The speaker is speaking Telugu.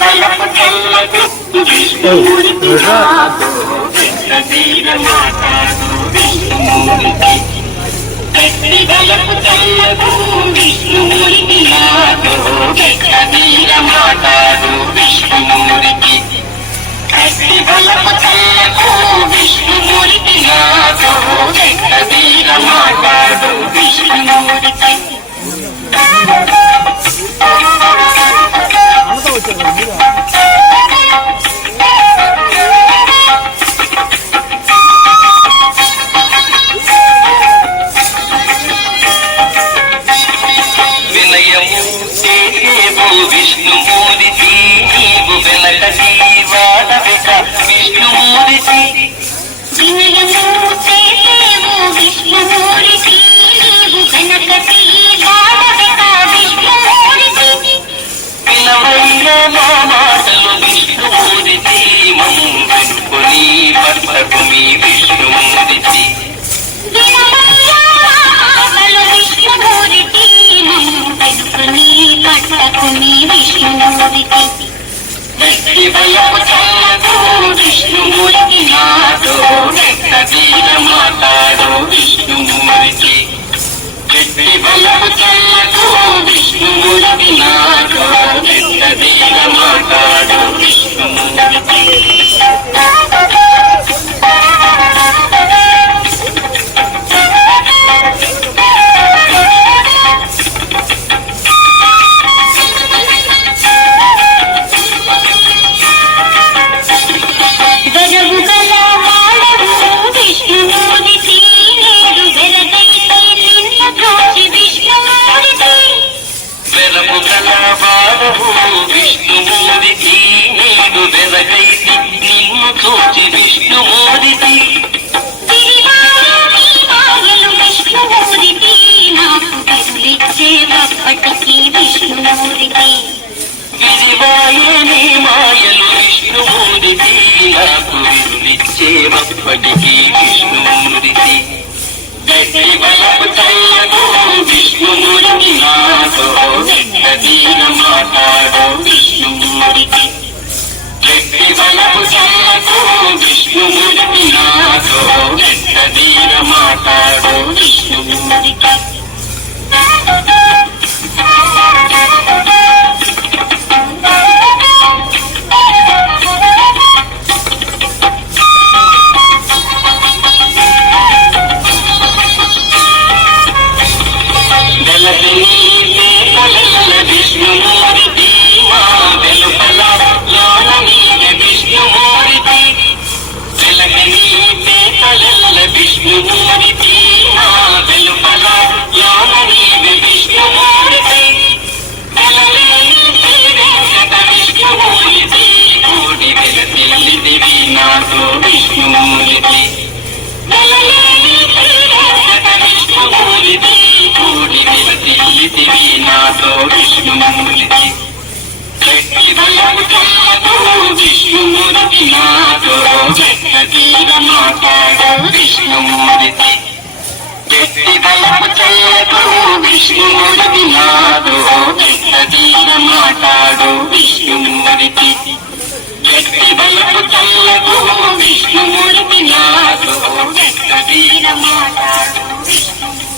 బలపు చల్లకు విష్ణుమూర్తి నాతో వీర మాతాడు విష్ణుమూర్తి శక్తి బలపు చల్లకు విష్ణుమూర్తి నాతో వీర మాతాడు విష్ణుమూర్తి శక్తి బలపు చల్లకు విష్ణుమూర్తి నాతో వీర మాతాడు విష్ణుమూర్తి విష్ణుమూర్తి నీవు వెనకటి వాడవిక విష్ణుమూర్తి వినయమూర్తి విష్ణుమూర్తి నీవు వెనకటి వాడవిక విష్ణుమూర్తి వినవయ్య మా మాటలు విష్ణుమూర్తి మమ్ము వెనుకొని భర్తకు మీ విష్ణుమూర్తి వినవయ్య మా మాటలు విష్ణుమూర్తి మమ్ము వెనుకొని భర్తకు మీ విష్ణుమూర్తి శక్తి బలపు చల్లకు విష్ణుమూర్తి నాతో వీర మాతాడు విష్ణుమూర్తి శక్తి బలపు చల్లకు విష్ణుమూర్తి నాతో వీర మాతాడు విష్ణుమూర్తి విష్ణుమూర్తి నీడు వెలగైతి నిన్ను చూచి విష్ణుమూర్తి విష్ణుమూర్తి నాకు విరులిచ్చే అప్పటికి విష్ణుమూర్తి విరివాయనే మాయలు విష్ణుమూర్తి నాకు విరులిచ్చే అప్పటికి విష్ణుమూర్తి శక్తి బలపు చల్లకు విష్ణుమూర్తి నాతో వీర మాతాడు విష్ణుమూర్తి శక్తి బలపు చల్లకు విష్ణుమూర్తి నాతో వీర మాతాడు విష్ణుమూర్తి విష్ణుమూర్తి మా వెలుపల లోన నీవే విష్ణుమూర్తి వెలగని పేపలల్ల విష్ణుమూర్తి మా వెలుపల లోన నీవే విష్ణుమూర్తి వెలలేని వెంకట విష్ణుమూర్తి కోడి వెలతిల్లిదివి నాతో విష్ణుమూర్తి వెలలేని వెంకట విష్ణుమూర్తి కోడి వెలతిల్లిదివి నాతో విష్ణుమూర్తి శక్తి బలపు చల్లకు విష్ణుమూర్తి నాతో వీర మాతాడు విష్ణుమూర్తి శక్తి బలపు చల్లకు విష్ణుమూర్తి నాతో వీర మాతాడు విష్ణుమూర్తి శక్తి బలపు చల్లకు విష్ణుమూర్తి నాతో వీర మాతాడు విష్ణుమూర్తి